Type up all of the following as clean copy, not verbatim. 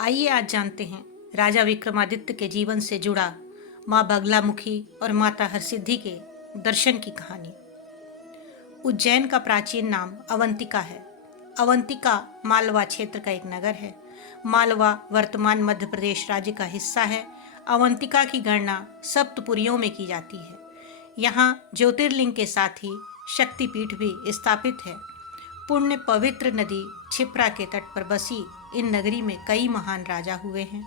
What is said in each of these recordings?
आइए आज जानते हैं राजा विक्रमादित्य के जीवन से जुड़ा माँ बगलामुखी और माता हरसिद्धि के दर्शन की कहानी। उज्जैन का प्राचीन नाम अवंतिका है। अवंतिका मालवा क्षेत्र का एक नगर है। मालवा वर्तमान मध्य प्रदेश राज्य का हिस्सा है। अवंतिका की गणना सप्तपुरियों में की जाती है। यहाँ ज्योतिर्लिंग के साथ ही शक्तिपीठ भी स्थापित है। पुण्य पवित्र नदी क्षिप्रा के तट पर बसी इन नगरी में कई महान राजा हुए हैं।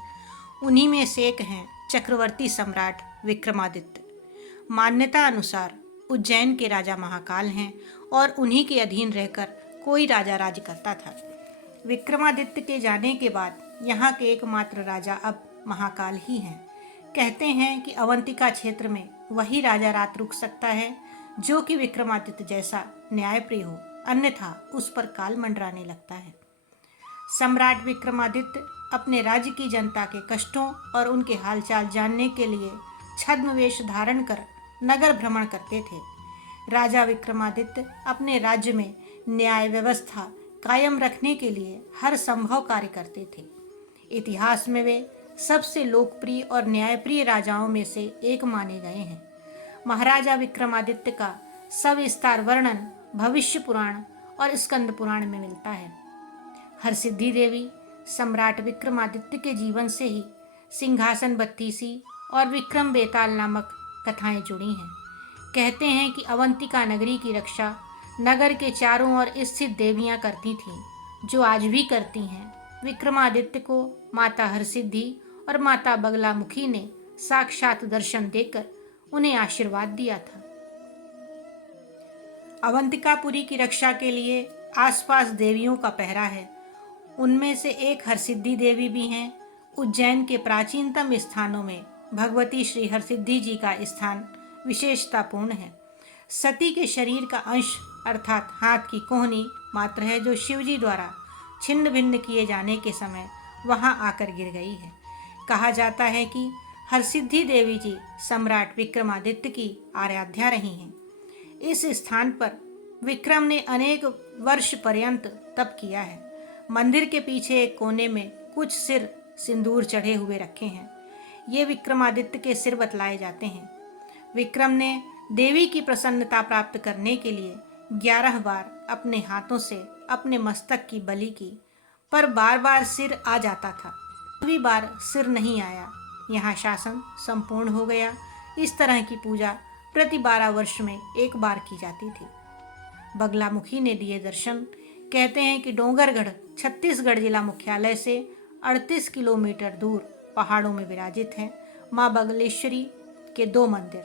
उन्हीं में से एक हैं चक्रवर्ती सम्राट विक्रमादित्य। मान्यता अनुसार उज्जैन के राजा महाकाल हैं और उन्हीं के अधीन रहकर कोई राजा राज करता था। विक्रमादित्य के जाने के बाद यहाँ के एकमात्र राजा अब महाकाल ही हैं। कहते हैं कि अवंतिका क्षेत्र में वही राजा रात रुक सकता है जो कि विक्रमादित्य जैसा न्यायप्रिय हो, अन्यथा उस पर काल मंडराने लगता है। सम्राट विक्रमादित्य अपने राज्य की जनता के कष्टों और उनके हालचाल जानने के लिए छद्म वेश धारण कर नगर भ्रमण करते थे। राजा विक्रमादित्य अपने राज्य में न्याय व्यवस्था कायम रखने के लिए हर संभव कार्य करते थे। इतिहास में वे सबसे लोकप्रिय और न्यायप्रिय राजाओं में से एक माने गए हैं। महाराजा विक्रमादित्य का सविस्तार वर्णन भविष्य पुराण और स्कंद पुराण में मिलता है। हरसिद्धि देवी सम्राट विक्रमादित्य के जीवन से ही सिंहासन बत्तीसी और विक्रम बेताल नामक कथाएं जुड़ी हैं। कहते हैं कि अवंतिका नगरी की रक्षा नगर के चारों ओर स्थित देवियां करती थीं, जो आज भी करती हैं। विक्रमादित्य को माता हरसिद्धि और माता बगलामुखी ने साक्षात दर्शन देकर उन्हें आशीर्वाद दिया था। अवंतिकापुरी की रक्षा के लिए आसपास देवियों का पहरा है। उनमें से एक हरसिद्धि देवी भी हैं। उज्जैन के प्राचीनतम स्थानों में भगवती श्री हरसिद्धि जी का स्थान विशेषतापूर्ण है। सती के शरीर का अंश अर्थात हाथ की कोहनी मात्र है जो शिवजी द्वारा छिन्न भिन्न किए जाने के समय वहां आकर गिर गई है। कहा जाता है कि हरसिद्धि देवी जी सम्राट विक्रमादित्य की आराध्या रही हैं। इस स्थान पर विक्रम ने अनेक वर्ष पर्यंत तप किया है। मंदिर के पीछे एक कोने में कुछ सिर सिंदूर चढ़े हुए रखे हैं। ये विक्रमादित्य के सिर बतलाए जाते हैं। विक्रम ने देवी की प्रसन्नता प्राप्त करने के लिए 11 बार अपने हाथों से अपने मस्तक की बलि की, पर बार बार सिर आ जाता था। कभी बार सिर नहीं आया। यहाँ शासन संपूर्ण हो गया। इस तरह की पूजा प्रति 12 वर्ष में एक बार की जाती थी। बगलामुखी ने दिए दर्शन। कहते हैं कि डोंगरगढ़ छत्तीसगढ़ जिला मुख्यालय से 38 किलोमीटर दूर पहाड़ों में विराजित हैं। माँ बगलेश्वरी के 2 मंदिर,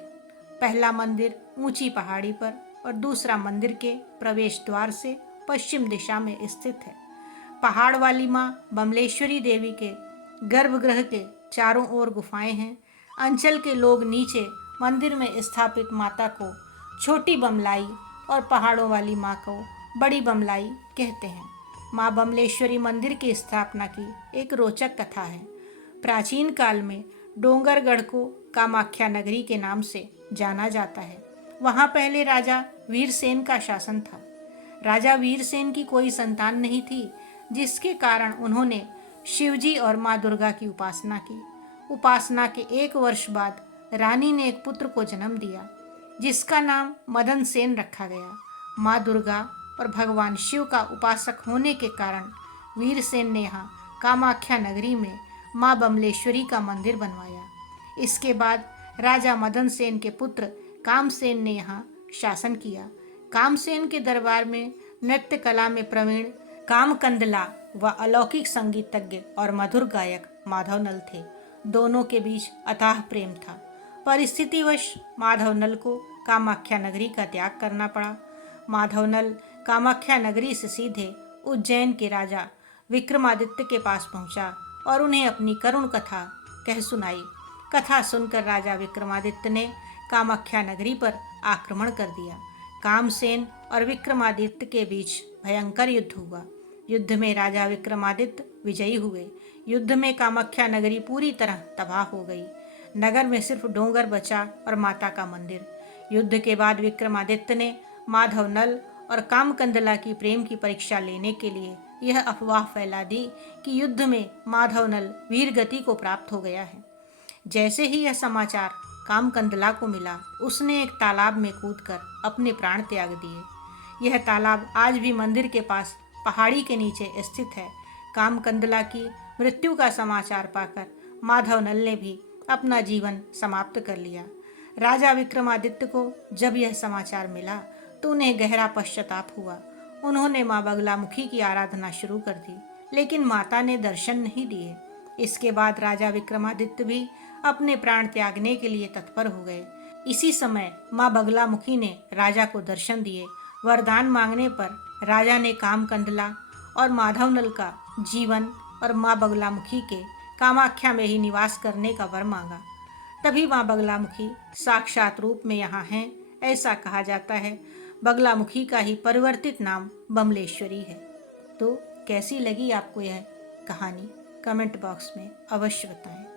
पहला मंदिर ऊंची पहाड़ी पर और दूसरा मंदिर के प्रवेश द्वार से पश्चिम दिशा में स्थित है। पहाड़ वाली माँ बमलेश्वरी देवी के गर्भगृह के चारों ओर गुफाएं हैं। अंचल के लोग नीचे मंदिर में स्थापित माता को छोटी बमलाई और पहाड़ों वाली माँ को बड़ी बमलाई कहते हैं। माँ बमलेश्वरी मंदिर की स्थापना की एक रोचक कथा है। प्राचीन काल में डोंगरगढ़ को कामाख्या नगरी के नाम से जाना जाता है। वहाँ पहले राजा वीरसेन का शासन था। राजा वीरसेन की कोई संतान नहीं थी, जिसके कारण उन्होंने शिवजी और माँ दुर्गा की उपासना की। उपासना के 1 वर्ष बाद रानी ने एक पुत्र को जन्म दिया, जिसका नाम मदन सेन रखा गया। माँ दुर्गा और भगवान शिव का उपासक होने के कारण वीरसेन ने यहाँ कामाख्या नगरी में माँ बमलेश्वरी का मंदिर बनवाया। इसके बाद राजा मदन सेन के पुत्र कामसेन ने यहाँ शासन किया। कामसेन के दरबार में नृत्य कला में प्रवीण कामकंदला व अलौकिक संगीतज्ञ और मधुर गायक माधवनल थे। दोनों के बीच अथाह प्रेम था। परिस्थितिवश माधवनल को कामाख्या नगरी का त्याग करना पड़ा। माधवनल कामाख्या नगरी से सीधे उज्जैन के राजा विक्रमादित्य के पास पहुंचा और उन्हें अपनी करुण कथा कह सुनाई। कथा सुनकर राजा विक्रमादित्य ने कामाख्या नगरी पर आक्रमण कर दिया। कामसेन और विक्रमादित्य के बीच भयंकर युद्ध हुआ। युद्ध में राजा विक्रमादित्य विजयी हुए। युद्ध में कामाख्या नगरी पूरी तरह तबाह हो गई। नगर में सिर्फ डोंगर बचा और माता का मंदिर। युद्ध के बाद विक्रमादित्य ने माधवनल और कामकंदला की प्रेम की परीक्षा लेने के लिए यह अफवाह फैला दी कि युद्ध में माधव नल वीर गति को प्राप्त हो गया है। जैसे ही यह समाचार कामकंदला को मिला, उसने एक तालाब में कूदकर अपने प्राण त्याग दिए। यह तालाब आज भी मंदिर के पास पहाड़ी के नीचे स्थित है। कामकंदला की मृत्यु का समाचार पाकर माधव नल ने भी अपना जीवन समाप्त कर लिया। राजा विक्रमादित्य को जब यह समाचार मिला तो उन्हें गहरा पश्चाताप हुआ। उन्होंने माँ बगलामुखी की आराधना शुरू कर दी, लेकिन माता ने दर्शन नहीं दिए। इसके बाद राजा विक्रमादित्य भी अपने प्राण त्यागने के लिए तत्पर हो गए। इसी समय माँ बगलामुखी ने राजा को दर्शन दिए। वरदान मांगने पर राजा ने कामकंदला और माधव नल का जीवन और माँ बगलामुखी के कामाख्या में ही निवास करने का वर मांगा। तभी माँ बगलामुखी साक्षात रूप में यहाँ हैं, ऐसा कहा जाता है। बगलामुखी का ही परिवर्तित नाम बमलेश्वरी है। तो कैसी लगी आपको यह कहानी? कमेंट बॉक्स में अवश्य बताएं।